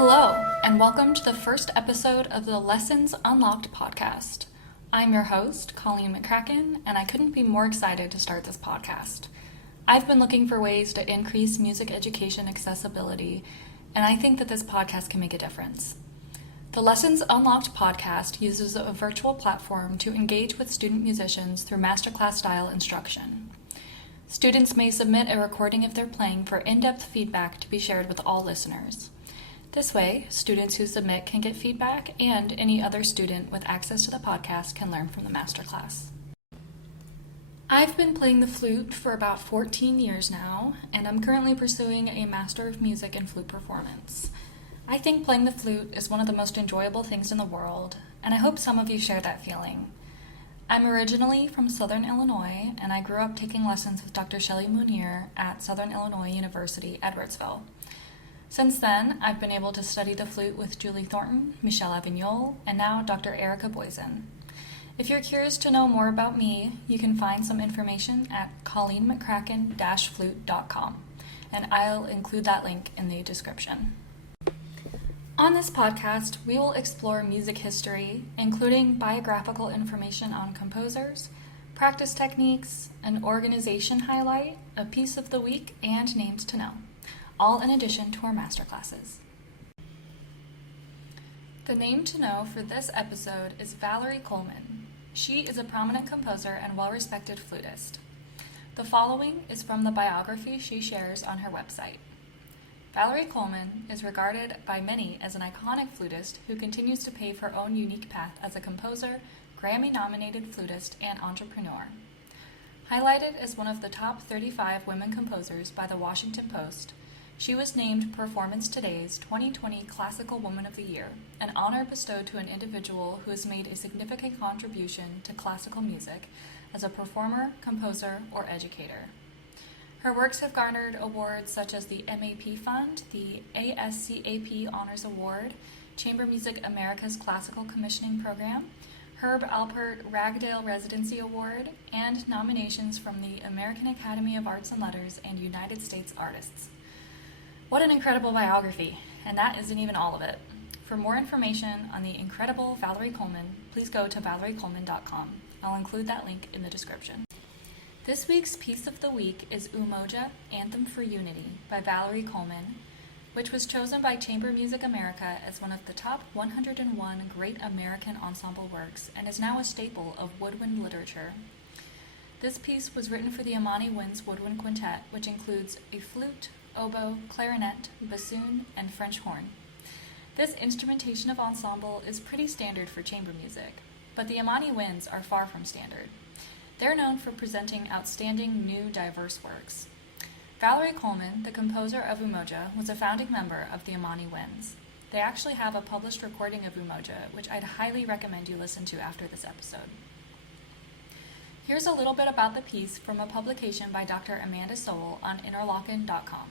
Hello, and welcome to the first episode of the Lessons Unlocked podcast. I'm your host, Colleen McCracken, and I couldn't be more excited to start this podcast. I've been looking for ways to increase music education accessibility, and I think that this podcast can make a difference. The Lessons Unlocked podcast uses a virtual platform to engage with student musicians through masterclass-style instruction. Students may submit a recording of their playing for in-depth feedback to be shared with all listeners. This way, students who submit can get feedback, and any other student with access to the podcast can learn from the masterclass. I've been playing the flute for about 14 years now, and I'm currently pursuing a Master of Music in Flute Performance. I think playing the flute is one of the most enjoyable things in the world, and I hope some of you share that feeling. I'm originally from Southern Illinois, and I grew up taking lessons with Dr. Shelley Munier at Southern Illinois University, Edwardsville. Since then, I've been able to study the flute with Julie Thornton, Michelle Avignol, and now Dr. Erica Boysen. If you're curious to know more about me, you can find some information at colleenmccracken-flute.com, and I'll include that link in the description. On this podcast, we will explore music history, including biographical information on composers, practice techniques, an organization highlight, a piece of the week, and names to know, all in addition to our masterclasses. The name to know for this episode is Valerie Coleman. She is a prominent composer and well-respected flutist. The following is from the biography she shares on her website. Valerie Coleman is regarded by many as an iconic flutist who continues to pave her own unique path as a composer, Grammy-nominated flutist, and entrepreneur. Highlighted as one of the top 35 women composers by the Washington Post, she was named Performance Today's 2020 Classical Woman of the Year, an honor bestowed to an individual who has made a significant contribution to classical music as a performer, composer, or educator. Her works have garnered awards such as the MAP Fund, the ASCAP Honors Award, Chamber Music America's Classical Commissioning Program, Herb Alpert Ragdale Residency Award, and nominations from the American Academy of Arts and Letters and United States Artists. What an incredible biography, and that isn't even all of it. For more information on the incredible Valerie Coleman, please go to valeriecoleman.com. I'll include that link in the description. This week's piece of the week is Umoja, Anthem for Unity by Valerie Coleman, which was chosen by Chamber Music America as one of the top 101 great American ensemble works and is now a staple of woodwind literature. This piece was written for the Imani Winds Woodwind Quintet, which includes a flute, oboe, clarinet, bassoon, and French horn. This instrumentation of ensemble is pretty standard for chamber music, but the Imani Winds are far from standard. They're known for presenting outstanding, new, diverse works. Valerie Coleman, the composer of Umoja, was a founding member of the Imani Winds. They actually have a published recording of Umoja, which I'd highly recommend you listen to after this episode. Here's a little bit about the piece from a publication by Dr. Amanda Sowell on interlochen.com.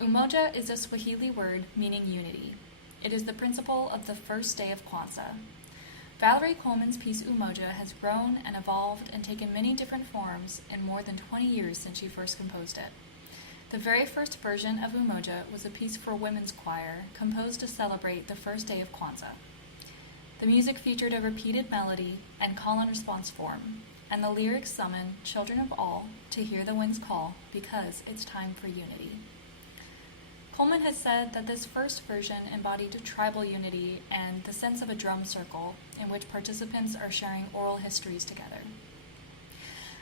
Umoja is a Swahili word meaning unity. It is the principle of the first day of Kwanzaa. Valerie Coleman's piece Umoja has grown and evolved and taken many different forms in more than 20 years since she first composed it. The very first version of Umoja was a piece for a women's choir composed to celebrate the first day of Kwanzaa. The music featured a repeated melody and call-and-response form, and the lyrics summon children of all to hear the winds call because it's time for unity. Coleman has said that this first version embodied tribal unity and the sense of a drum circle in which participants are sharing oral histories together.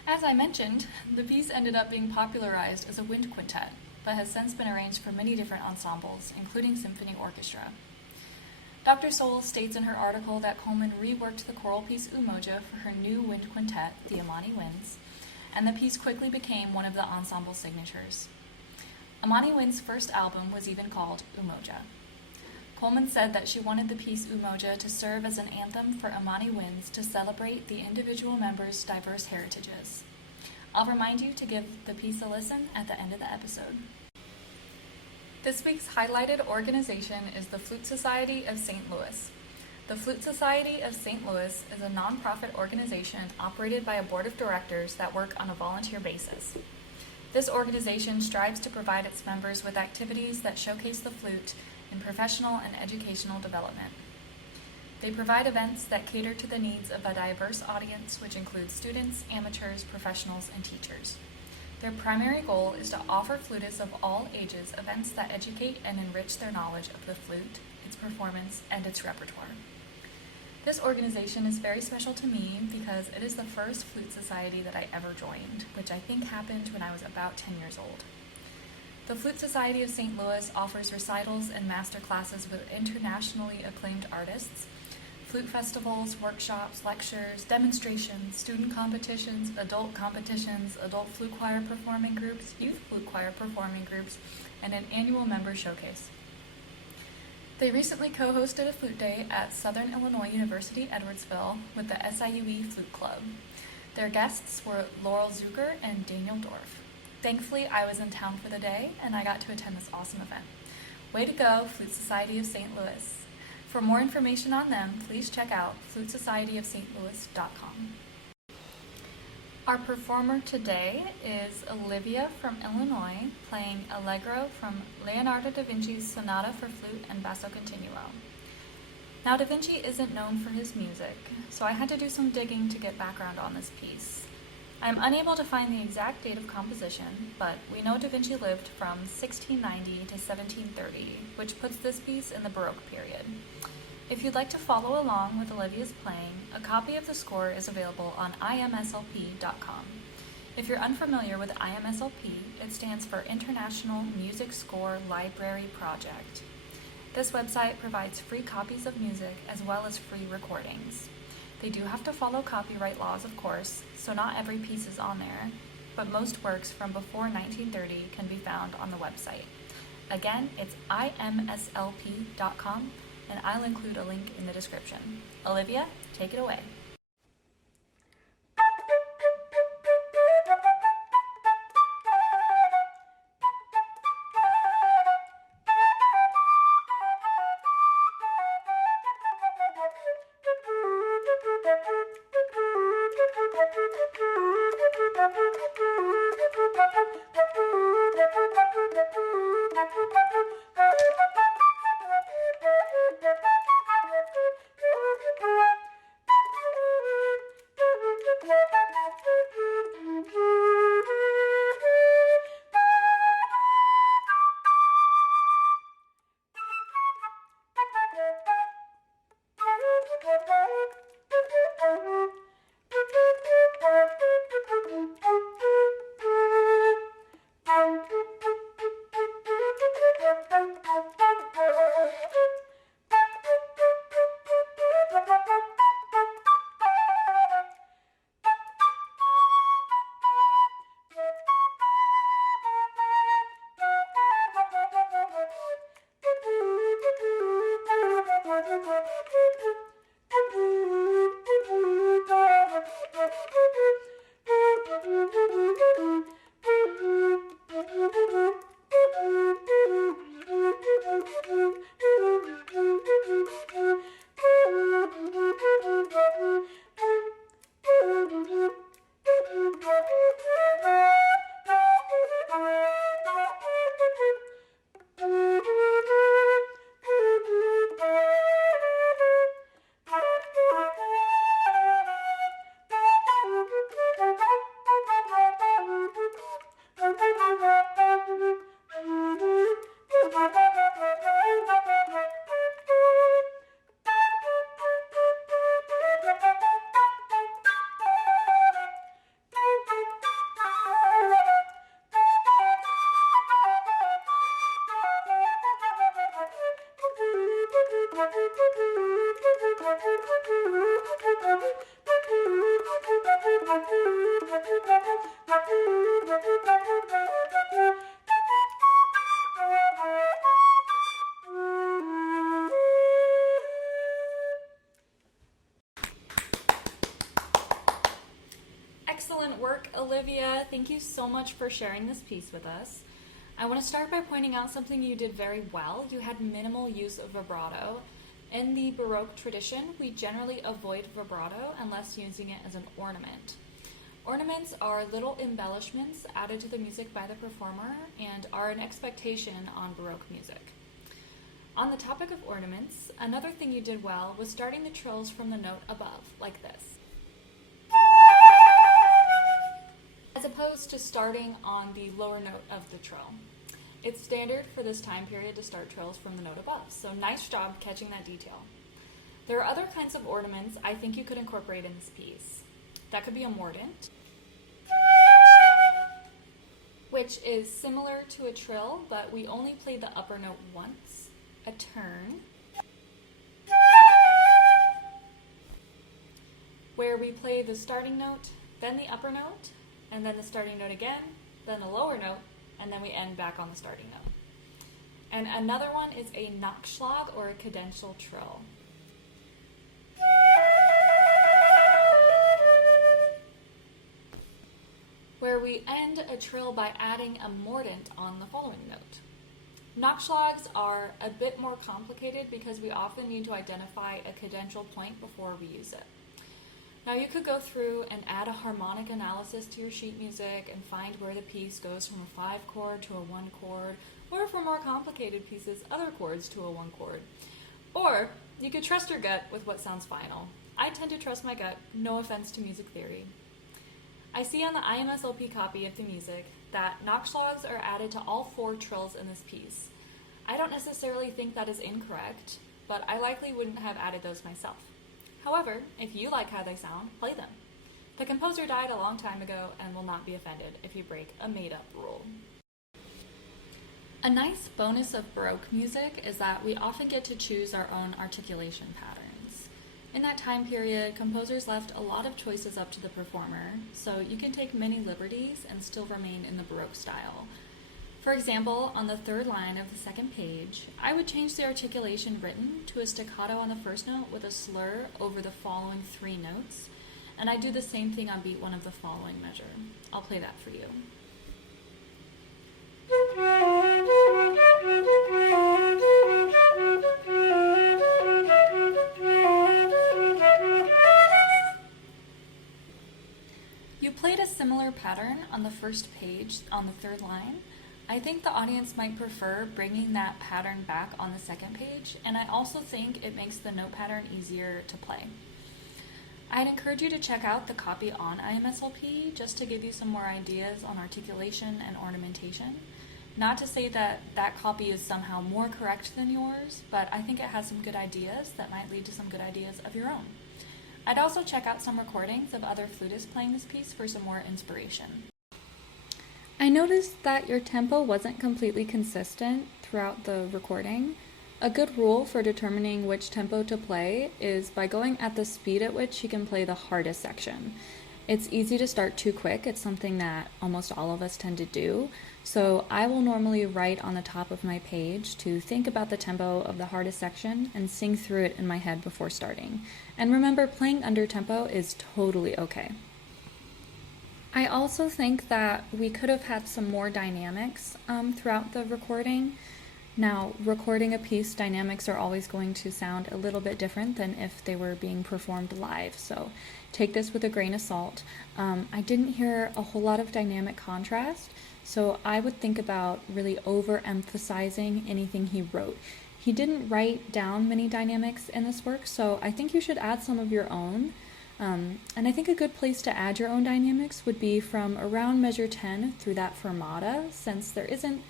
As I mentioned, the piece ended up being popularized as a wind quintet, but has since been arranged for many different ensembles, including symphony orchestra. Dr. Sowell states in her article that Coleman reworked the choral piece Umoja for her new wind quintet, the Imani Winds, and the piece quickly became one of the ensemble signatures. Imani Wind's first album was even called Umoja. Coleman said that she wanted the piece Umoja to serve as an anthem for Imani Winds to celebrate the individual members' diverse heritages. I'll remind you to give the piece a listen at the end of the episode. This week's highlighted organization is the Flute Society of St. Louis. The Flute Society of St. Louis is a nonprofit organization operated by a board of directors that work on a volunteer basis. This organization strives to provide its members with activities that showcase the flute in professional and educational development. They provide events that cater to the needs of a diverse audience, which includes students, amateurs, professionals, and teachers. Their primary goal is to offer flutists of all ages events that educate and enrich their knowledge of the flute, its performance, and its repertoire. This organization is very special to me because it is the first flute society that I ever joined, which I think happened when I was about 10 years old. The Flute Society of St. Louis offers recitals and master classes with internationally acclaimed artists, flute festivals, workshops, lectures, demonstrations, student competitions, adult flute choir performing groups, youth flute choir performing groups, and an annual member showcase. They recently co-hosted a flute day at Southern Illinois University, Edwardsville, with the SIUE Flute Club. Their guests were Laurel Zucker and Daniel Dorff. Thankfully, I was in town for the day, and I got to attend this awesome event. Way to go, Flute Society of St. Louis. For more information on them, please check out flutesocietyofstlouis.com. Our performer today is Olivia from Illinois, playing Allegro from Leonardo da Vinci's Sonata for Flute and Basso Continuo. Now, Da Vinci isn't known for his music, so I had to do some digging to get background on this piece. I am unable to find the exact date of composition, but we know Da Vinci lived from 1690 to 1730, which puts this piece in the Baroque period. If you'd like to follow along with Olivia's playing, a copy of the score is available on imslp.com. If you're unfamiliar with IMSLP, it stands for International Music Score Library Project. This website provides free copies of music as well as free recordings. They do have to follow copyright laws, of course, so not every piece is on there, but most works from before 1930 can be found on the website. Again, it's imslp.com, and I'll include a link in the description. Olivia, take it away. Excellent work, Olivia. Thank you so much for sharing this piece with us. I want to start by pointing out something you did very well. You had minimal use of vibrato. In the Baroque tradition, we generally avoid vibrato unless using it as an ornament. Ornaments are little embellishments added to the music by the performer and are an expectation on Baroque music. On the topic of ornaments, another thing you did well was starting the trills from the note above, like this, as opposed to starting on the lower note of the trill. It's standard for this time period to start trills from the note above, so nice job catching that detail. There are other kinds of ornaments I think you could incorporate in this piece. That could be a mordant, which is similar to a trill, but we only play the upper note once. A turn, where we play the starting note, then the upper note, and then the starting note again, then the lower note, and then we end back on the starting note. And another one is a Nachschlag or a cadential trill. Where we end a trill by adding a mordant on the following note. Nachschlags are a bit more complicated because we often need to identify a cadential point before we use it. Now you could go through and add a harmonic analysis to your sheet music and find where the piece goes from a 5 chord to a 1 chord, or for more complicated pieces, other chords to a 1 chord. Or you could trust your gut with what sounds final. I tend to trust my gut, no offense to music theory. I see on the IMSLP copy of the music that Nachschlags are added to all 4 trills in this piece. I don't necessarily think that is incorrect, but I likely wouldn't have added those myself. However, if you like how they sound, play them. The composer died a long time ago and will not be offended if you break a made-up rule. A nice bonus of Baroque music is that we often get to choose our own articulation patterns. In that time period, composers left a lot of choices up to the performer, so you can take many liberties and still remain in the Baroque style. For example, on the 3rd line of the 2nd page, I would change the articulation written to a staccato on the first note with a slur over the following 3 notes, and I do the same thing on beat 1 of the following measure. I'll play that for you. You played a similar pattern on the 1st page on the 3rd line. I think the audience might prefer bringing that pattern back on the 2nd page, and I also think it makes the note pattern easier to play. I'd encourage you to check out the copy on IMSLP just to give you some more ideas on articulation and ornamentation. Not to say that that copy is somehow more correct than yours, but I think it has some good ideas that might lead to some good ideas of your own. I'd also check out some recordings of other flutists playing this piece for some more inspiration. I noticed that your tempo wasn't completely consistent throughout the recording. A good rule for determining which tempo to play is by going at the speed at which you can play the hardest section. It's easy to start too quick. It's something that almost all of us tend to do. So I will normally write on the top of my page to think about the tempo of the hardest section and sing through it in my head before starting. And remember, playing under tempo is totally okay. I also think that we could have had some more dynamics throughout the recording. Now, recording a piece, dynamics are always going to sound a little bit different than if they were being performed live, so take this with a grain of salt. I didn't hear a whole lot of dynamic contrast, so I would think about really overemphasizing anything he wrote. He didn't write down many dynamics in this work, so I think you should add some of your own. And I think a good place to add your own dynamics would be from around measure 10 through that fermata, since there isn't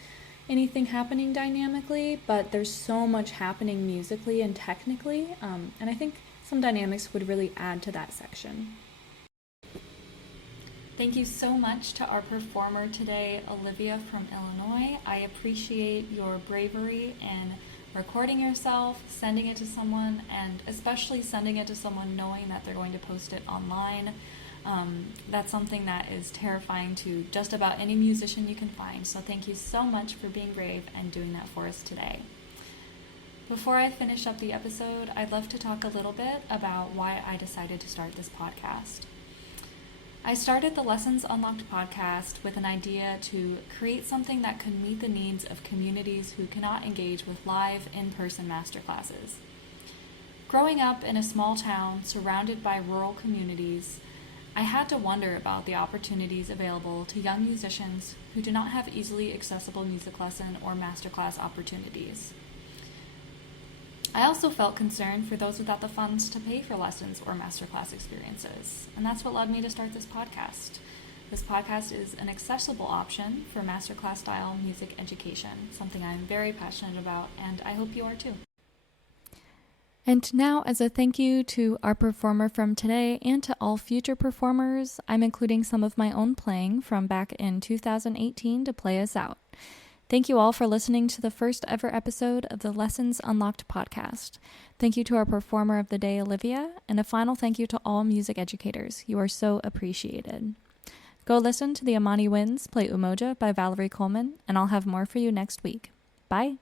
anything happening dynamically, but there's so much happening musically and technically, and I think some dynamics would really add to that section. Thank you so much to our performer today, Olivia from Illinois. I appreciate your bravery in recording yourself, sending it to someone, and especially sending it to someone knowing that they're going to post it online. That's something that is terrifying to just about any musician you can find. So thank you so much for being brave and doing that for us today. Before I finish up the episode, I'd love to talk a little bit about why I decided to start this podcast. I started the Lessons Unlocked podcast with an idea to create something that could meet the needs of communities who cannot engage with live, in-person masterclasses. Growing up in a small town surrounded by rural communities, I had to wonder about the opportunities available to young musicians who do not have easily accessible music lesson or masterclass opportunities. I also felt concerned for those without the funds to pay for lessons or masterclass experiences, and that's what led me to start this podcast. This podcast is an accessible option for masterclass-style music education, something I'm very passionate about, and I hope you are too. And now, as a thank you to our performer from today and to all future performers, I'm including some of my own playing from back in 2018 to play us out. Thank you all for listening to the first ever episode of the Lessons Unlocked podcast. Thank you to our performer of the day, Olivia, and a final thank you to all music educators. You are so appreciated. Go listen to the Amani Winds play Umoja by Valerie Coleman, and I'll have more for you next week. Bye!